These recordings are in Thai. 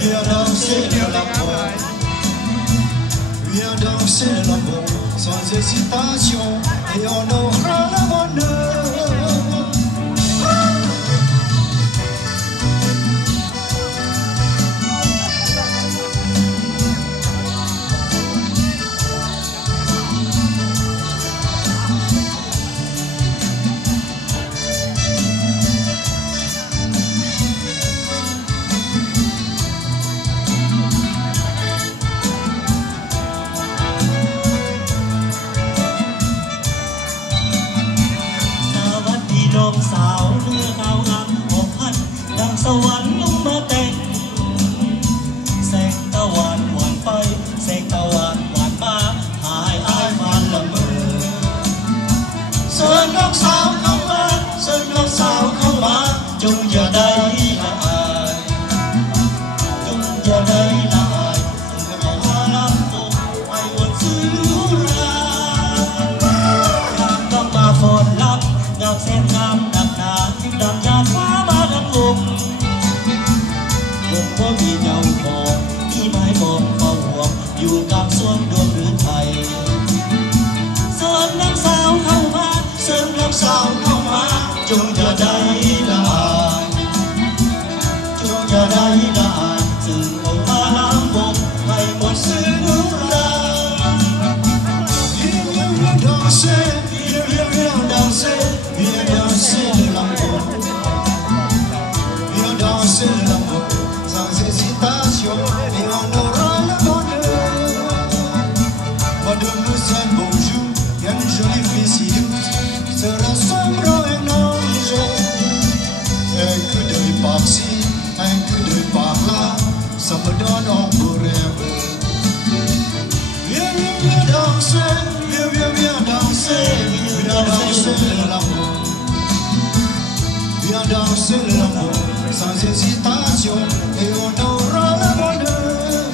viens danser de l'amour, viens danser de l'amour, sans hésitation, et on aura le bonheur.สาวเมื่อขาวงามอกพันดังสวรรค์ลงมาแต่งแสงตะวันหวานไปแสงตะวันหวานมาหายอ้ายฝันละเมอเชิญน้องสาวเข้ามาเชิญน้องสาวเข้ามาจงอย่าได้ละอายจงอย่าได้ละอายเราหาลำอกไปวันซื้อราทางต้องมาฝนลำงามเส้นงามดังนาดังยาฟ้ามาดังลมผมก็มีเจ้าของที่ไม้บอมเฝ้าห่วงอยู่กลางสวนดวงหรือไทยเชิญน้องสาวเข้ามาเชิญน้องสาวเข้ามาจงอย่าได้ละอายจงอย่าได้ละอายซึ่งเอามาล้างบกให้หมดสิ้นราViens danser de l'amour, viens danser de l'amour, sans hésitation, et on aura le bonheur. Mademoiselle, bonjour, il y a une jolie fille si douce, qui se ressemble à un ange. Un coup d'œil par-ci, un coup d'œil par-là, ça me donne un beau rêve. Viens, viens, viens danser, viens, viens, viens danser, viens danser de l'amour. Viens danser l'amour sans hésitation et on aura le bonheur.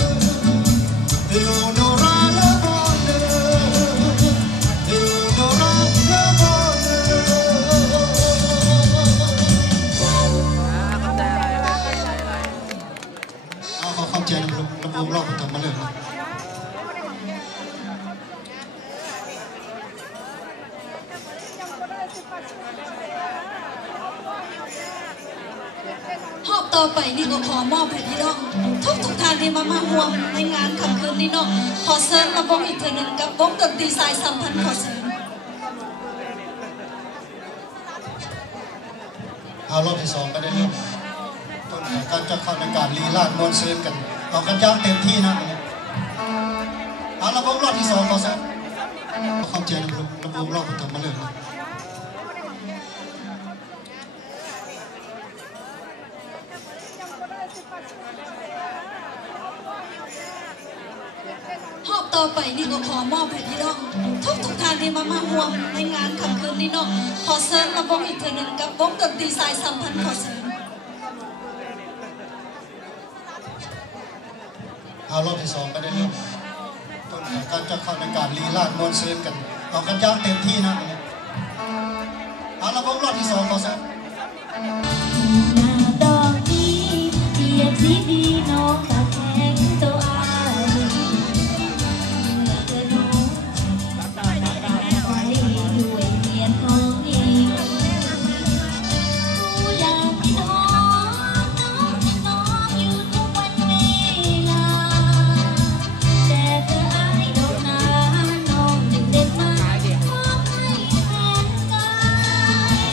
Et on aura le bonheur. Et on aura le bonheur. ขอเข้าใจลำวงรอบทำมาเลยนะหอบต่อไปนี่ก็ขอมอบให้พี่น้องทุกท่านที่มาร่วมในงานค่ำคืนนี้เนาะขอเชิญมาวงอีกเทื่อนึงกับวงดนตรีสายสัมพันธ์ขอเชิญเอารอบที่สองก็ได้เริ่มต้นการจะเข้าในการลีลาดมวนเซิร์นกันเอากันจ้างเต็มที่นะเอาละวงรอบที่สองขอเชิญเข้าใจลำวงรอบทำมาเลยนะหอบต่อไปนี่ก็ขอมอบให้พี่น้องทุกท่านที่มาร่วมในงานค่ำคืนนี้เนาะขอเชิญมาวงอีกเทื่อนึงกับวงดนตรีสายสัมพันธ์ขอเชิญเอารอบที่สองก็ได้เริ่มต้นการจะเข้าในการลีลาดมวนเซิร์นกันเอากันจ้างเต็มที่นะเอาละวงรอบที่สองขอเชิญดอกนี้เกียรติดีน้องตาแข็งตัวอายเมื่อเธอดูตาดำไฟด้วยเทียนทองอีกกูอยากให้น้องอยู่ทุกวันเวลาแต่เธออายดอกนาน้องจึงเด็ดมามอบให้แทนกาย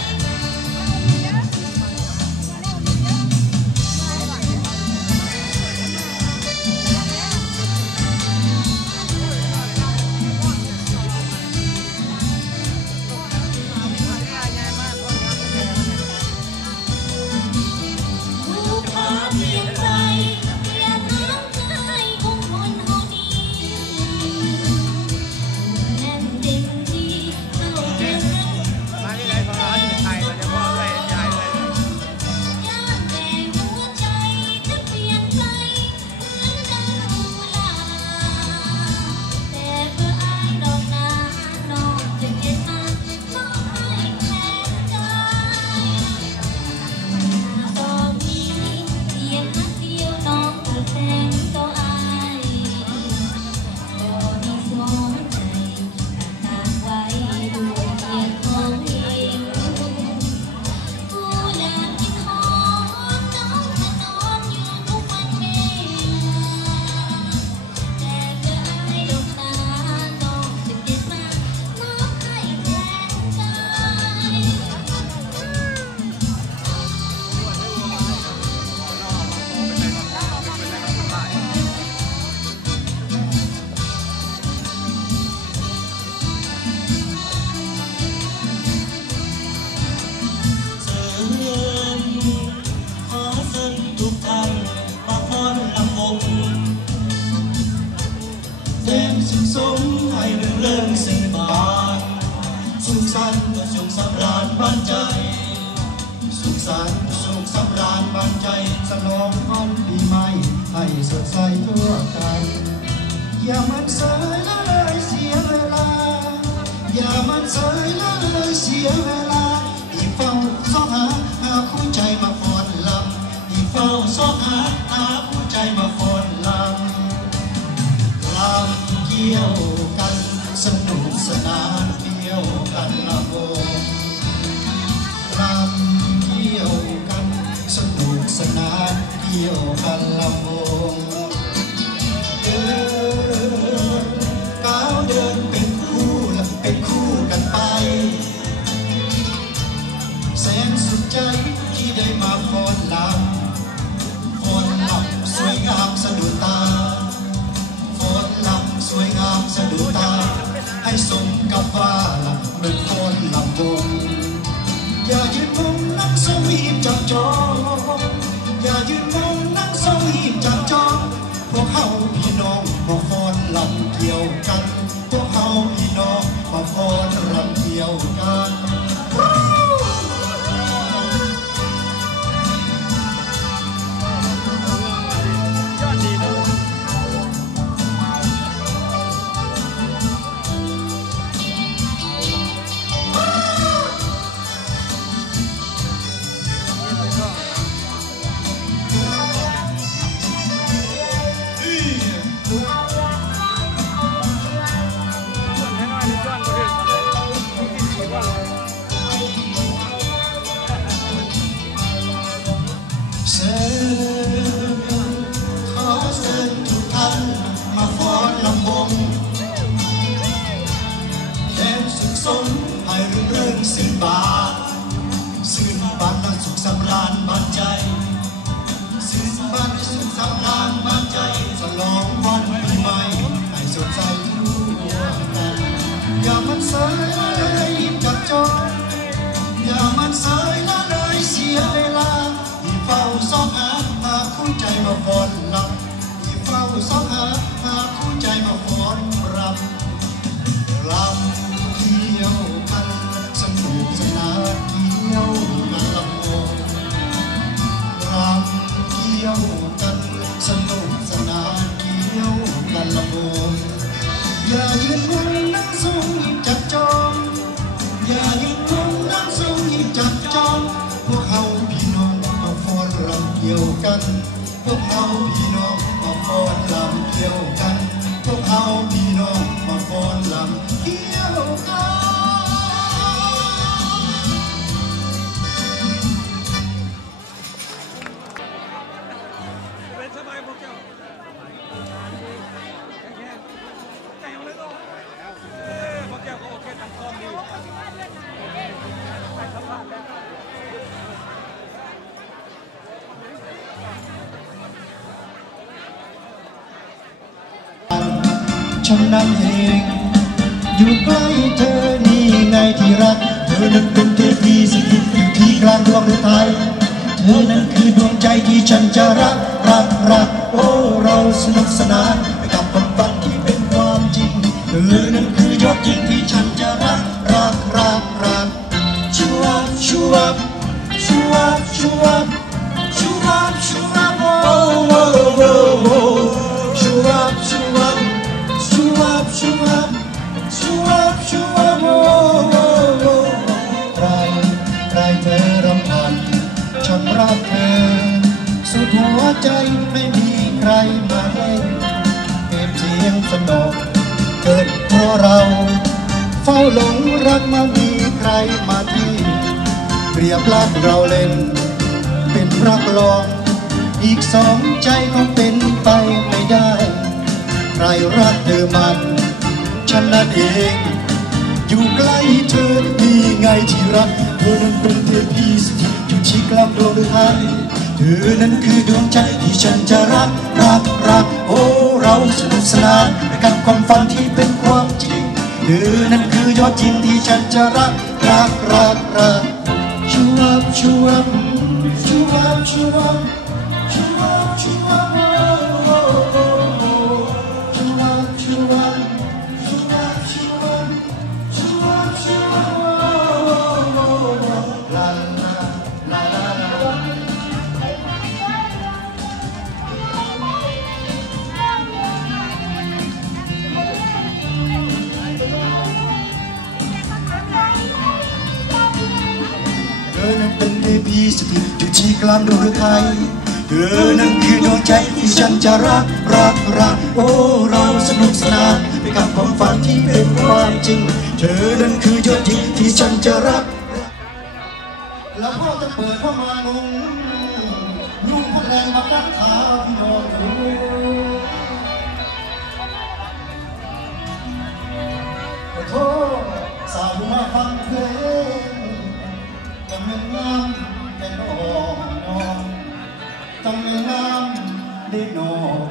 สันต์สุขสำราญบานใจฉลองวันปีใหม่ให้สดใสทั่วกันอย่ามันเสยละเลยเสียเวลาอย่ามันเสยละเลยเสียเวลาอีเฝ้าซ้อหาคู่ใจมาฟ้อนลำอีเฝ้าซ้อหาคู่ใจมาฟ้อนลำลำเกี่ยวกันสนุกสนานเกี่ยวกันละโมลำเกี่ยวกันสนุกสนานเกี่ยวกันละโมก้าวเดินเป็นคู่กันไปแสนสุขใจที่ได้มาฟ้อนลำฟ้อนลำสวยงามสะดุดตาฟ้อนลำสวยงามสะดุดตาให้สมกับว่าเป็นฟ้อนลำวงอย่ายืนมองนั่งทรงหีบจับจองอย่ายืนมองนั่งทรงหีบจับจองพวกเขาพี่น้องมาฟ้อนลำเกี่ยวกันพวกเขาพี่น้องมาฟ้อนลำเกี่ยวกันฟ้อนลำที่เฝ้าซ้อหาคู่ใจมาฟ้อนรำลำเกี่ยวกันสนุกสนานเกี่ยวกันลำวงรำเกี่ยวกันสนุกสนานเกี่ยวกันลำวงอย่ายืนงงนั่งทรงจับจองอย่ายืนงงนั่งทรงจับจองพวกเขาพี่น้องมาฟ้อนรำเกี่ยวกันพวกเขาพี่น้องมาฟ้อนลำเกี่ยวกันพวกเขาพี่น้องมาฟ้อนลำเกี่ยวกันเป็นสบายพวกเจ้าใจเอาเลยลูกพวกเจ้าก็โอเคตั้งกล้องดีไปสัมภาษณ์แล้วฉันนั้นเองอยู่ใกล้เธอนี่ไงที่รักเธอนั้นเป็นเทพีสถิตอยู่ที่กลางดวงฤทัยเธอนั้นคือดวงใจที่ฉันจะรักโอ้เราสนุกสนานไปกับความฝันที่เป็นความจริงเธอนั้นคือยอดหญิงที่ฉันจะรักชูวับชูวับชูวับชูวับชูวับชูวับโอ้ชูวับชูวับชูวับชูวับชูวับชูวับโอ้ใครเธอรำพันฉันรักเธอสุดหัวใจไม่มีใครมาเล่นเก็บเสียงสนองเกิดเพราะเราเฝ้าหลงรักมามีใครมาที่เปรียบรักเราเล่นเป็นรักลองอีกสองใจคงเป็นไปไม่ได้ใครรักเธอมันฉันนั่นเองอยู่ใกล้เธอนี่ไงที่รักเธอนั้นเป็นเทพีสถิตอยู่ที่กลางดวงฤทัยเธอนั้นคือดวงใจที่ฉันจะรักโอ้เราสนุกสนานไปกับความฝันที่เป็นความจริงเธอนั้นคือยอดจริงที่ฉันจะรักชูวับชูวับชูวับชูวับชูวับชูวับชูวับชูวับชูวับชูวับชูวับชูวับลาลาลาลา สถิตอยู่ที่กลางดวงไทยเธอนั้นคือดวงใจที่ฉันจะรักโอ้เราสนุกสนานไปกับความฝันที่เป็นความจริงเธอนั้นคือยอดหญิงที่ฉันจะรักแล้วพ่อจะเปิดเข้ามางงนุ่งผ้าแดงมากัดขาพี่น้องขอโทษสาวมาฟังเพลงจำเป็นงามแต่น้องจำเป็นงามได้น้อง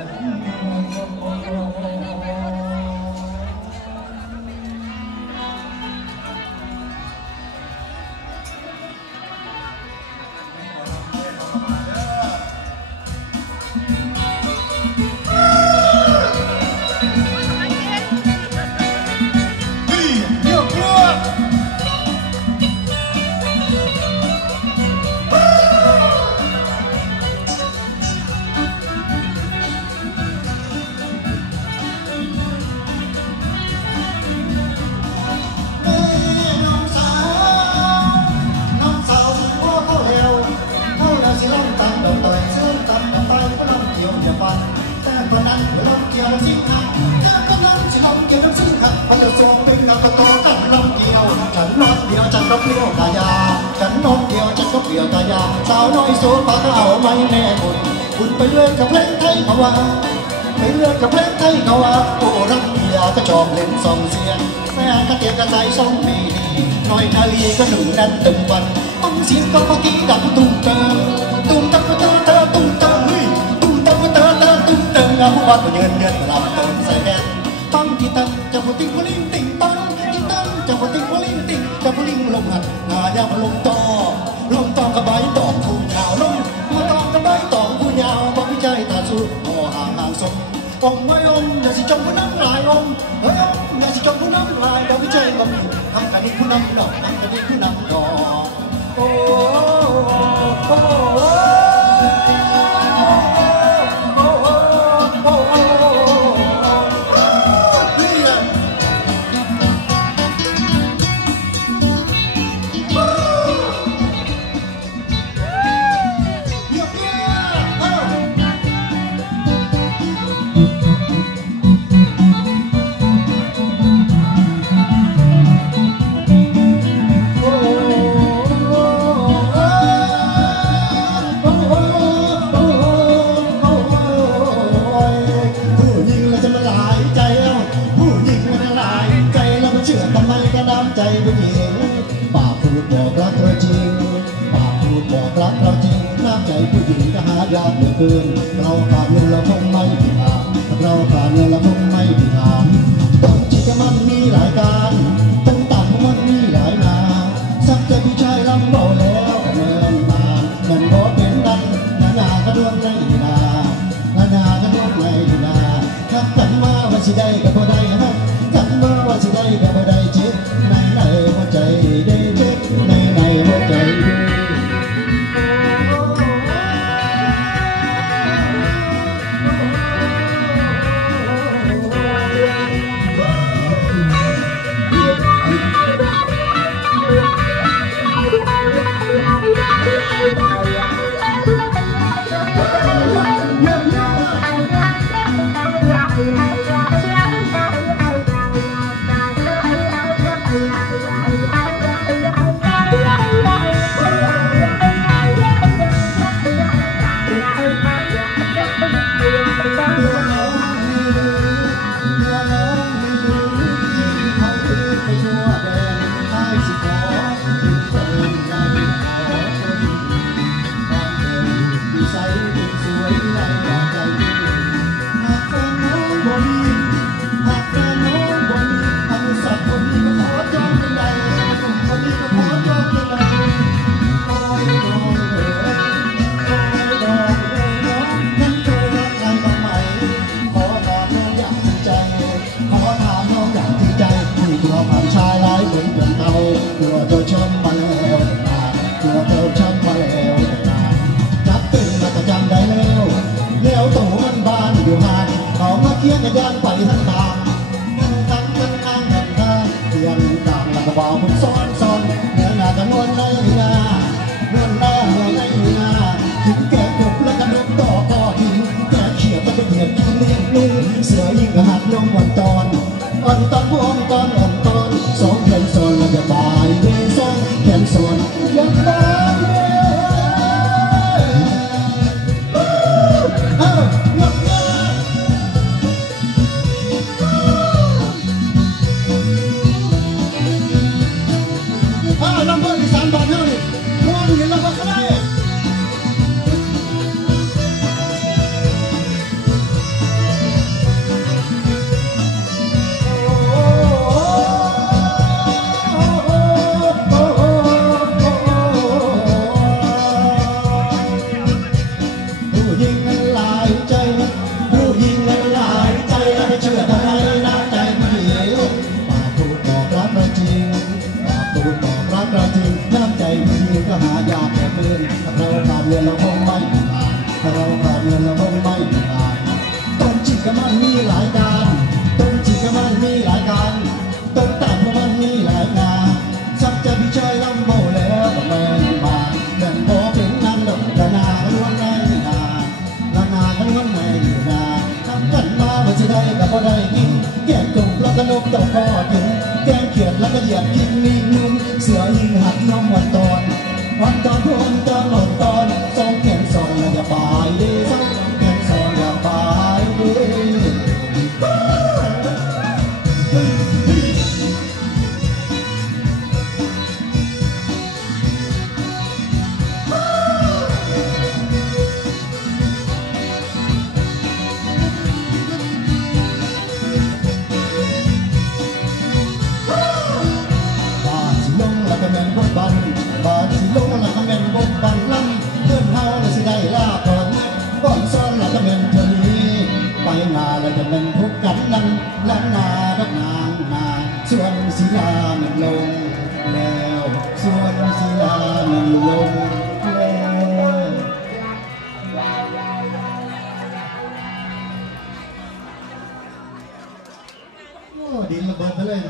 แต่ตอนนั้นลมเกี่ยวสิ่งหักเธอกำลังจะลมเกี่ยวสิ่งหักพอจะสวมเป็นกับตัวกันลมเกี่ยวฉันนอนเดียวฉันก็เปลี่ยวกายาฉันนอนเดียวฉันก็เปลี่ยวกายาสาวน้อยโซฟาเอาไม่แน่บุญไปเรื่อยกับเพลงไทยเขาว่าไปเรื่อยกับเพลงไทยเขาว่าโอ้รักยาก็ชอบเล่นสองเสียงแม่กระเตียกระใจสองปีน้อยนาลีก็หนุ่มนั่นตึงวันฟังเสียงก็เมื่อกี้ดังตุ้มเตอตุ้มเตอตุ้มเตอผู้ว่าตัวเงินลำเติมใส่แกนตั้งที่ตั้งจะพูดติ้งพูดลิงติ่งตั้งที่ตั้งจะพูดติ้งพูดลิงติ่งจะพูดลิงลงหัดงายามาลงต่อกระบายตอกผู้ยาวลงมาตอกกระบายตอกผู้ยาวบอกวิจัยตาสู้ห่อห่างสมองไม่อมอย่าสิจมผู้น้ำลายอมเฮ้ยอมอย่าสิจมผู้น้ำลายบอกวิจัยมันทำกันนี้ผู้น้ำดอกทำกันนี้ผู้น้ำดอกโอ้ใจผู้หญิงปากพูดบอกรักเราจริงปากพูดบอกรักเราจริงน้ำใจผู้หญิงก็หายากเหลือเกินเราขาดเงินเราคงไม่ผิดทางเราขาดเงินเราคงไม่ผิดทางต้องจิตมันมีหลายการต้องต่างมันมีหลายนาสักใจผู้ชายลำเบาแล้วเงินมาเงินบ่เป็นดันนาก็ดวงในนาก็ดวงในนาขับกันมาว่าสิได้ก็พอได้ฮะกันมาว่าสิได้ก็พอได้เจ็บในหัวใจได้เจ็บในหัวใจเคียงกันย่างไปทั้งทางทั้งเทียนกลางแล้วก็บ่าวคนซ้อนเนื้อหน้ากันนวลในหน้านวลหน้า น้องวันตอนพวงตอนอ่อนตอนสองแขนซ้อนแล้วจะบายเด้สองแขนซ้อนยังบายเด้ลำเบิดอีสานบ้านเฮานี่มวนเห็นลำเบิดก็ได้ก็หายากแต่เพื่อนเราขาดเงินเราคงไม่ผ่านเราขาดเงินเราคงไม่ผ่านต้นจิกก็มันมีหลายการต้นจิกก็มันมีหลายการต้นต่ำก็มันมีหลายงานสักจะพิชัยลำโบแล้วก็ไม่มาแต่พอเป็นนั้นดอกละนาล้วนในนาละนาล้วนในนาทำกันมาว่าจะได้กับว่าได้กินแกงตุ่มแล้วก็นกตกก็ถึงแกงเขียดแล้วก็เหยียบกินนิ่งเสือยิงหักน้องวันตอนวันตอนพวงตอนหล่นตอนสองแขนสองแล้วอย่าบายเด้สองแขนสองอย่าบายเด้บ้านสิลงแล้วก็แม่นบดบันบ้านสิลงแล้วก็แม่นบดบันลำเพื่อนเฮาแล้วสิได้ลาก่อนก่อนซ้อนแล้วก็แม่นเท่านี้ไปงาแล้วจะแม่นทุกกันนั่งล้านนาดักนางนาส่วนศิลามันลงแล้วส่วนศิลามันลงแล้วโอ้ดินระเบิดไปเลย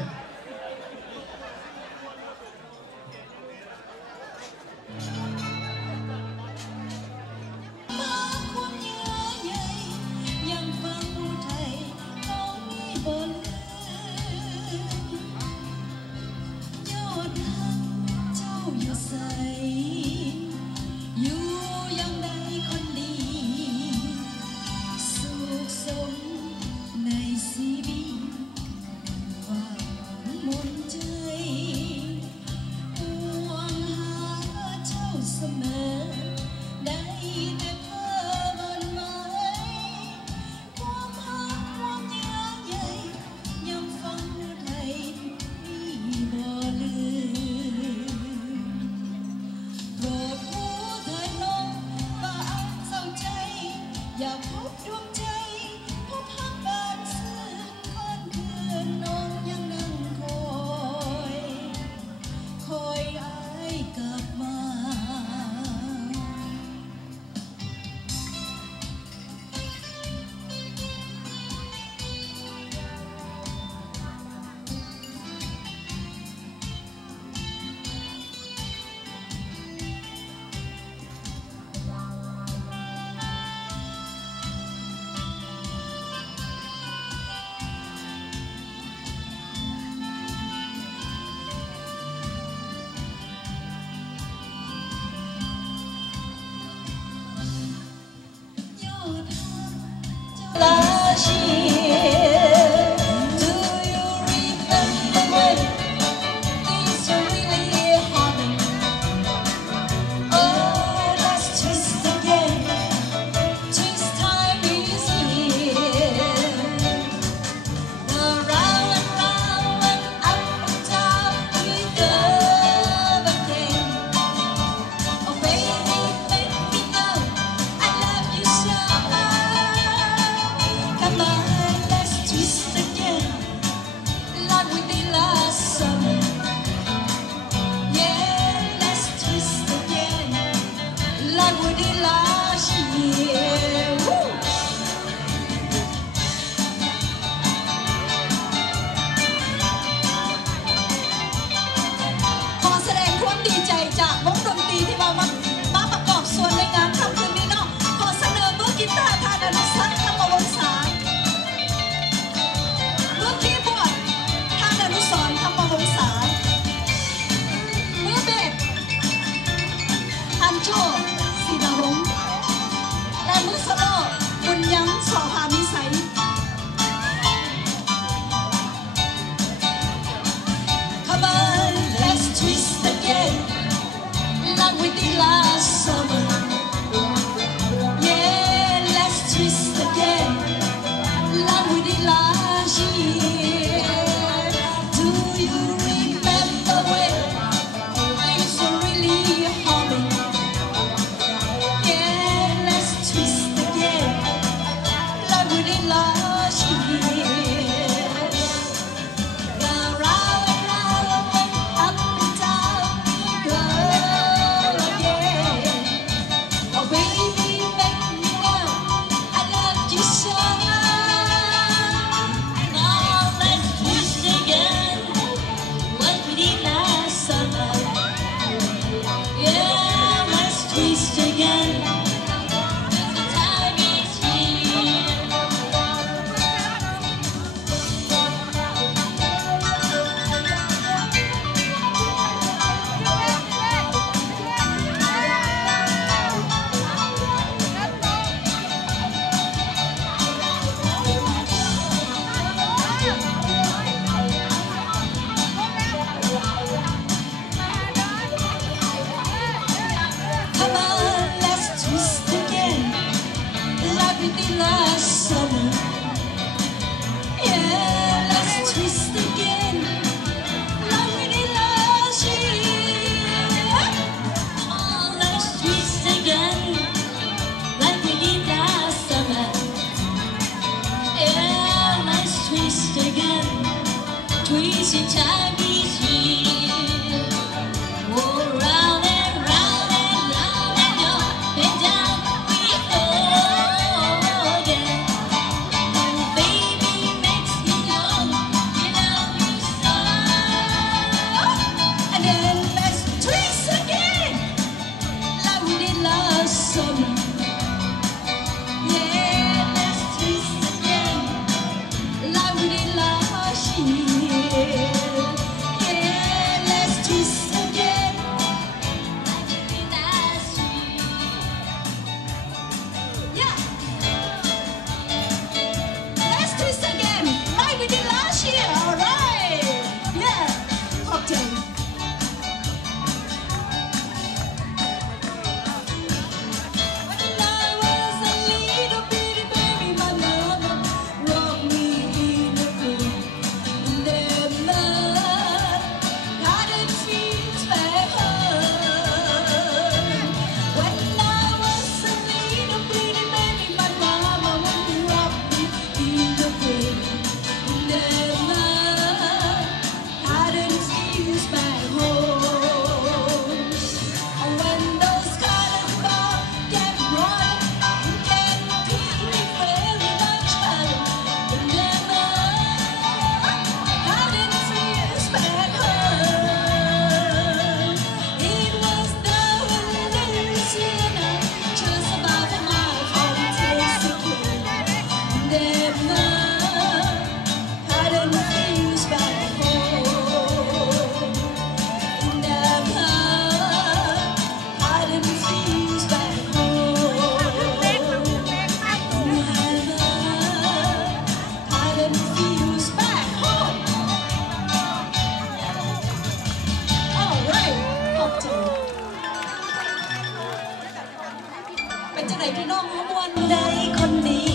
เป็นจังไหนพี่น้องขบวนใดคนนี้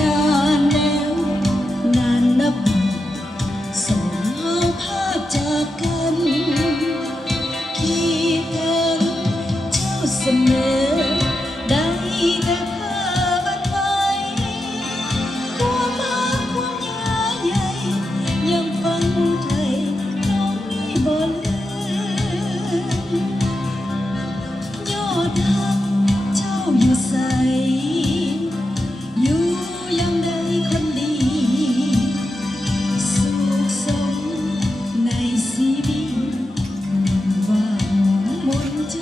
นานแล้วนานนับส่งเฮาพาจากกันคิดถึงเจ้าเสมอได้แต่ภาพวันไว้ความรักความยาใหญ่ยังฟังไทยน้องนี่บ่ลืมยอดฮักเจ้าอยู่ใสอยู่ยังใดคนดีสุขสมในชีวิตว่าหมดใจ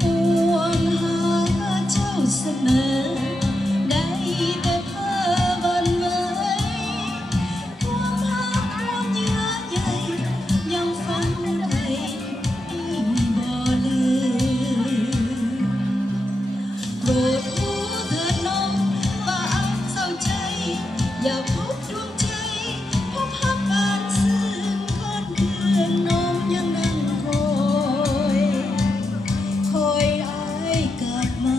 ห่วงหาเจ้าเสมอได้แต่เพ้อวันไว้ความรักความเยื่อใยยังฝังใจบ่ลืมโปรดรู้เถิดน้องว่าอักเศร้าใจอย่าพบดวงใจพบหักบานซื่นก้อนเคืองน้องยังนั่งคอยอายกลับมา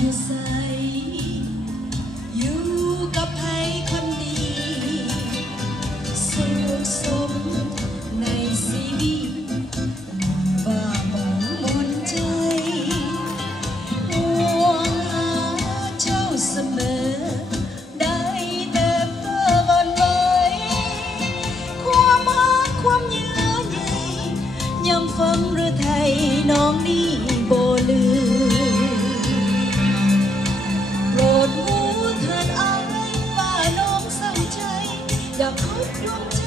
อยู่ใสอยู่กับใครคนดีสุขสมในชีวิตบ้าหมองมนใจห่วงหาเจ้าเสมอได้แต่เพ้อวันไว้ความรักความเยื่อใยยังฟังหรือไทยน้องนี่บ่ลืมโปรดรู้เถิดอายว่าน้องเศร้าใจอยากพบดวงใจ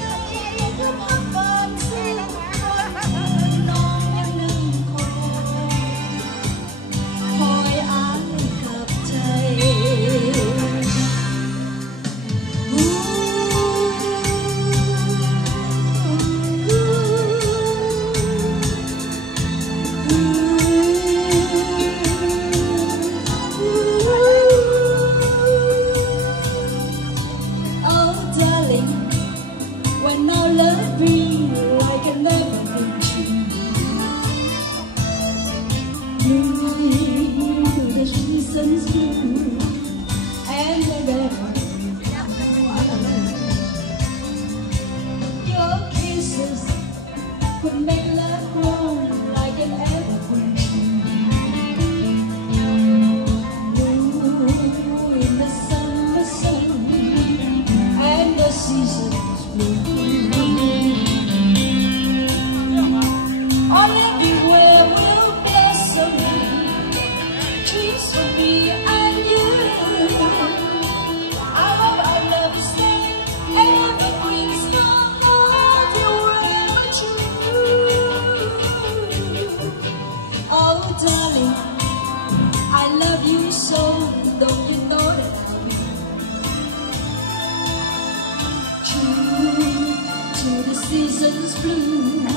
เพื่อพักบานซื่นน้องยังนั่งคอยอายกับใจWhen our love be like a never been true, moving through the seasons blue and the never your kisses could make love grow like an evergreen. Blue in the summer sun and the seasons blue. All everywhere will blossom, trees will be and you. I hope our love is stay and everything's not forever true. Oh darling, I love you so, don't you know that I will? True to the seasons blue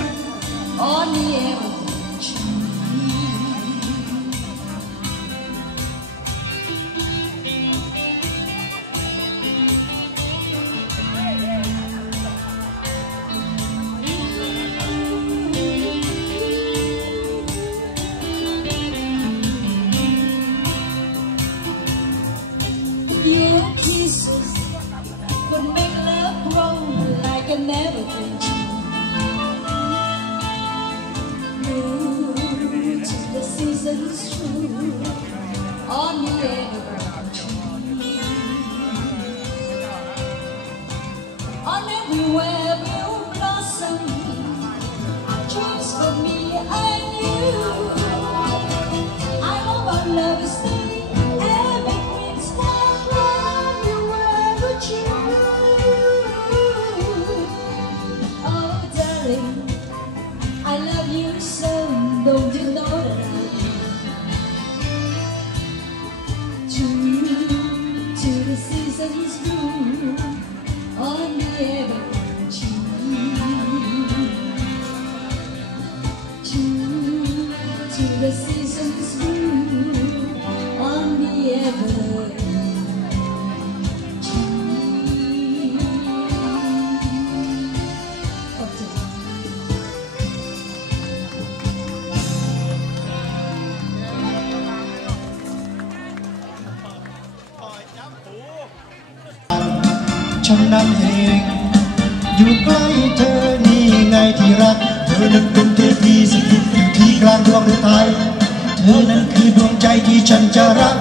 on the evergreen tree. Your kisses could make love grow like an evergreen tree. seasons true on the evergreen tree. On everywhere will blossom dreams for me and you. I hope our love is stay evergreen's everywhere but you. Oh darling, I love you so, don't you know that I do? True to the seasons blue on the evergreen tree. True to the seasons blue on the evergreen tree. Up toฉันนั้นเองอยู่ใกล้เธอนี่ไงที่รักเธอนั้นเป็นเทพีสถิตอยู่ที่กลางดวงฤทัยเธอนั้นคือดวงใจที่ฉันจะรัก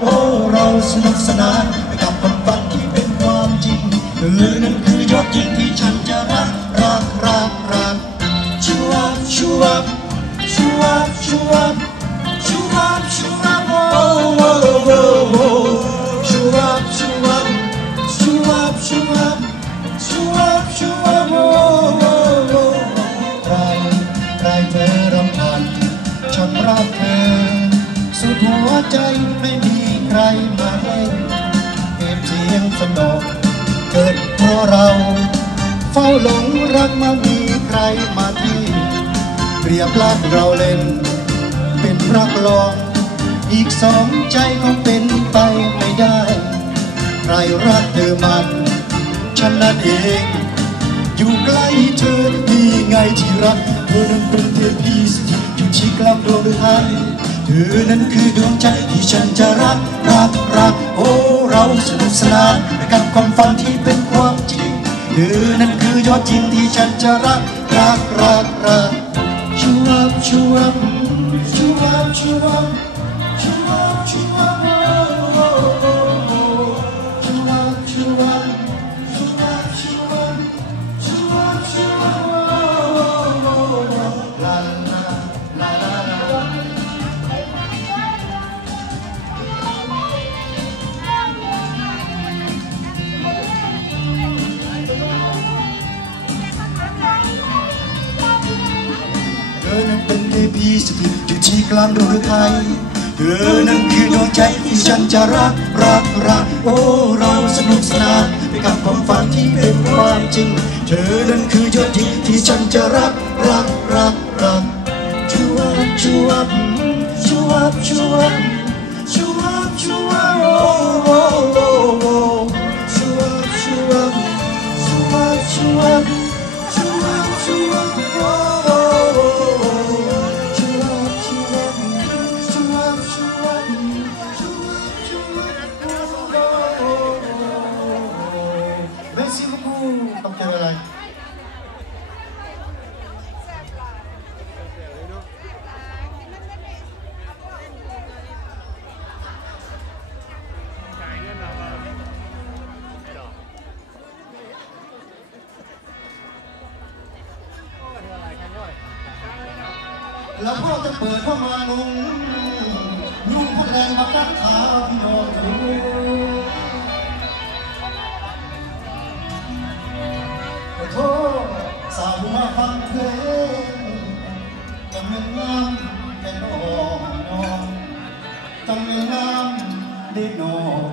โอ้เราสนุกสนานไปกับความฝันที่เป็นความจริงเธอนั้นคือยอดจริงที่ฉันจะรักชูวับชูวับชูวับชูวับชูวับชูวับโอ้ชูวับชูวับชูวับชูวับชูวับชูวับใครเธอรำพันฉันรักเธอสุดหัวใจไม่มีใครมาเล่นเก็บเสียงสนองเกิดเพราะเราเฝ้าหลงรักมามีใครมาที่เปรียบรักเราเล่นเป็นรักลองอีกสองใจคงเป็นไปไม่ได้ใครรักเธอมันฉันนั้นเองอยู่ใกล้เธอนี่ไงที่รักเธอนั้นเป็นเทพีสถิตอยู่ที่กลางดวงฤทัยเธอนั้นคือดวงใจที่ฉันจะรักโอ้เราสนุกสนานไปกับความฝันที่เป็นความจริงเธอนั้นคือยอดจริงที่ฉันจะรักชูวับชูวับชูวับชูวับชูวับชูวับชูวับชูวับชูวับชูวับชูวับชูวับลาลาลาลาเธอนั้นเป็นเทพีสถิตอยู่ที่กลางดวงฤทัยเธอนั้นคือดวงใจที่ฉันจะรักโอ้เราสนุกสนานไปกับความฝันที่เป็นความจริงเธอนั้นคือยอดหญิงที่ฉันจะรักชูวับชูวับชูวับชูวับชูวับชูวับชูวับชูวับชูวับชูวับชูวับชูวับMerci beaucoup. Comme tu veux là. Làพ่อจะเปิดเข้ามานุ่งพวกแรงมากัดขาพี่น้องโทษสาวมาฟังเพลงจำเป็นน้ำเป็นน้องจำเป็นน้ำได้น้อง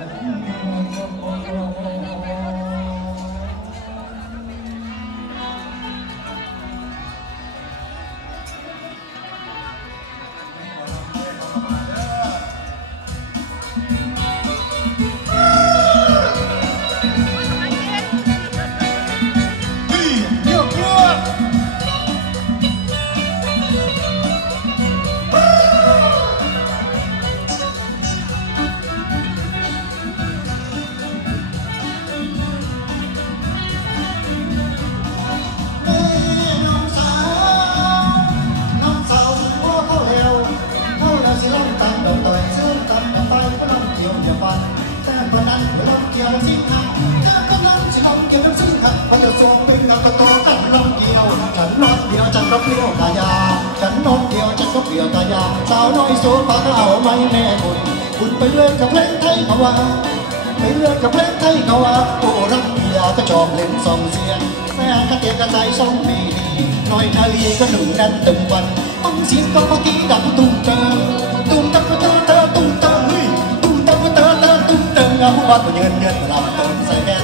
สิงหาเจ้ากำลังจะลงเก็บน้ำสิงหามันจะสวมเป็นงานโตกันลำเดียวฉันนอนเดียวฉันก็เปรี้ยวกายาฉันนอนเดียวฉันก็เปรี้ยวกายาสาวน้อยโซฟาก็เอาไม่แม่คุณไปเลื่อนกับเพลงไทยเขาว่าไปเลื่อนกับเพลงไทยเขาว่าโอ้รักเมียก็ชอบเล่นซองเสียงแม่ก็เตียกระใจซองปีน้อยนาลีก็หนุ่มนั่นตึงวันฟังเสียงก็พอดีดังตุ้มเตอตุ้มเตอตุ้มเตอตุ้มเตอเฮ้ยตุ้มเตอตุ้มเตอตุ้มเตอเอาผู้ว่าตัวเยือนลำเติมใส่แกน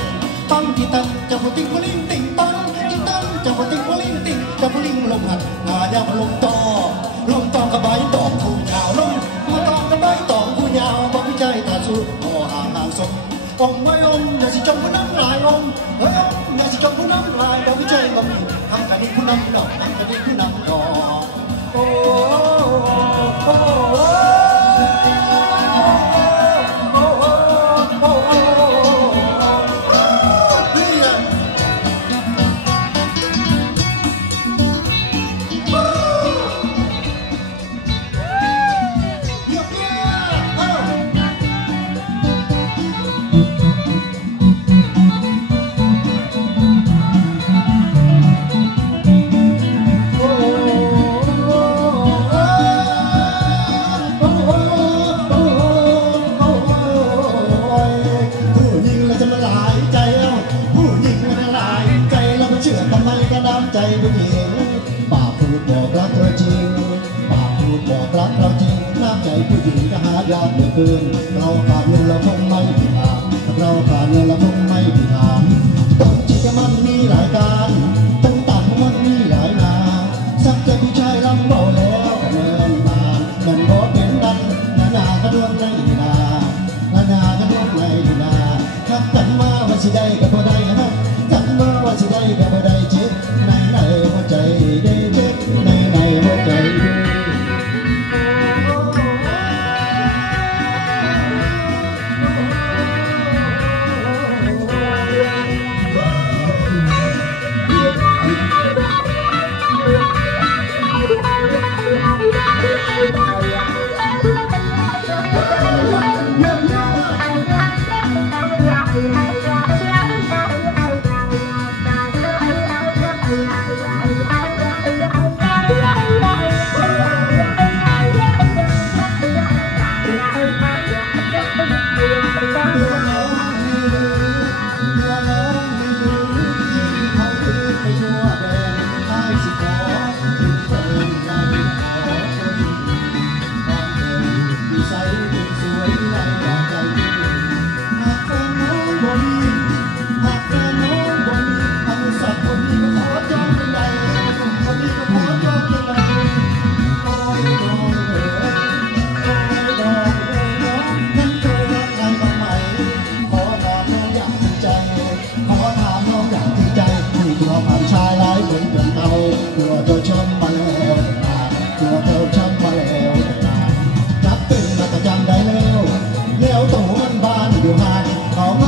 ฟังที่ตั้งจะพูดติ้งพูดลิงติ้งตั้งที่ตั้งจะพูดติ้งพูดลิงติ้งจะพูดลิงลงหัดงายาลงต่อกระบายตอกผู้ยาวลงมาตอกกระบายตอกผู้ยาวบอกวิจัยตาสู้ห่อห่างสมองไม่องอย่าสิจมผู้น้ำลายองเฮ้ยอย่าสิจมผู้น้ำลายบอกวิจัยบอกมีทำกันนี้ผู้น้ำดอกทำกันนี้ผู้น้ำดอกโอ้ใจผู้หญิงปากพูดบอกรักเราจริงปากพูดบอกรักเราจริงน้ำใจผู้หญิงก็หายากเหลือเกินเราขาดเงินเราคงไม่ผิดทางเราขาดเงินเราคงไม่ผิดทางต้นจิตมันมีหลายการต้นตัดมันมีหลายนาสักแต่ผู้ชายลำเบาแล้วก็เนินมาเงินบ่เป็นดันนาก็ดวงในนาก็ดวงในนาทักกันมาว่าสิได้ก็บ่ได้นะกันมาว่าสิได้ก็บ่ได้เจ็บในหัวใจได้เจ็บในหัวใจ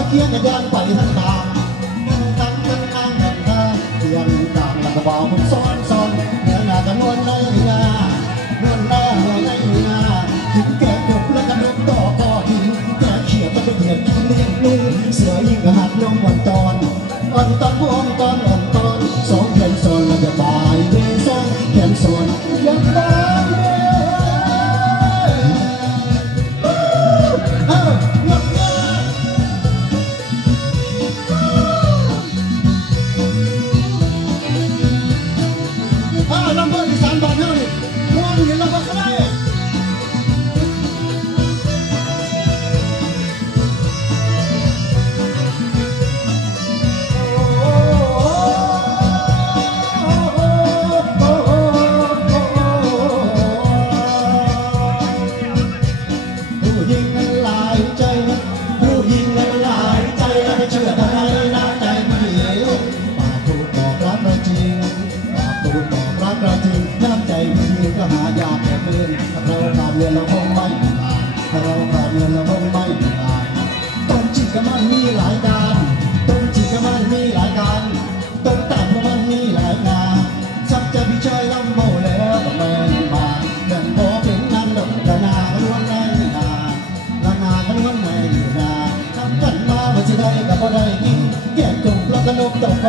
เคียงกันย่างไปทั้งทางทั้งเคียงต่างแล้วก็บอกคุณซ้อนเนื้อหน้ากันนวลในหน้านวลหน้าในหน้าหินแก่กบแล้วก็นกต่อก็หินแก่เขียดก็ไปเหยียบกินเลี้ยงลูกเสือยิ่งหัดลงวันตอนพวงตอนสองแขนโซนแล้วก็บายเดซองแขนโซนยังบายเดลำเบอร์ที่3 บาทเท่านี้ม้วนเห็นลำเบอร์ก็ได้ผู้หญิงนั้นหลายใจผู้หญิงนั้นหลายใจไม่เชื่อทำไมน้ำใจผู้หญิงปากพูดบอกรักเราจริงพูดบอกรักเราจริงน้ำใจผู้หญิงก็หายากแต่เกินเราขาดเงินเราคงไม่ผ่านเราขาดเงินเราคงไม่ผ่านต้นจิกก็มันมีหลายการต้นจิกก็มันมีหลายการต้นตัดก็มันมีหลายนาสักจะพี่ชายลำโบแล้วก็แม่นมาเดินโบเป็นนั่นดอกละนาก็ล้วนในนาละนาก็ล้วนในนาทำกันมาว่าจะได้ ตกล